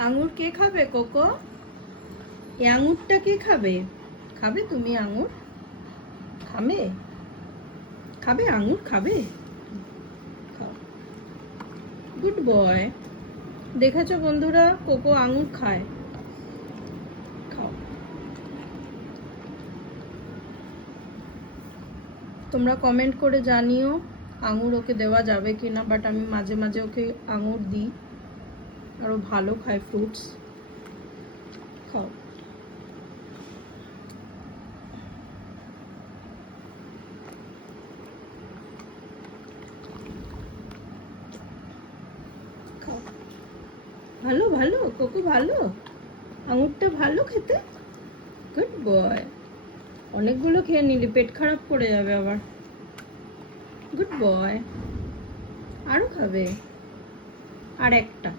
আঙুর কে খাবে কোকো? এই আঙুরটা কে খাবে? খাবে তুমি আঙুর? খাবে? খাবে আঙুর খাবে? খাও। Good boy. দেখেছো বন্ধুরা, কোকো আঙুর খায়। খাও। তোমরা কমেন্ট করে জানিও আঙুর ওকে দেওয়া যাবে কিনা, বাট আমি মাঝে মাঝে ওকে আঙুর দিই, আরো ভালো খায় ফ্রুটস। খাও। খাও। ভালো ভালো কোকো, ভালো আঙুরটা ভালো খেতে। Good boy. অনেকগুলো খেয়ে নিলি, পেট খারাপ করে যাবে আবার। Good boy. আরো খাবে? আর একটা।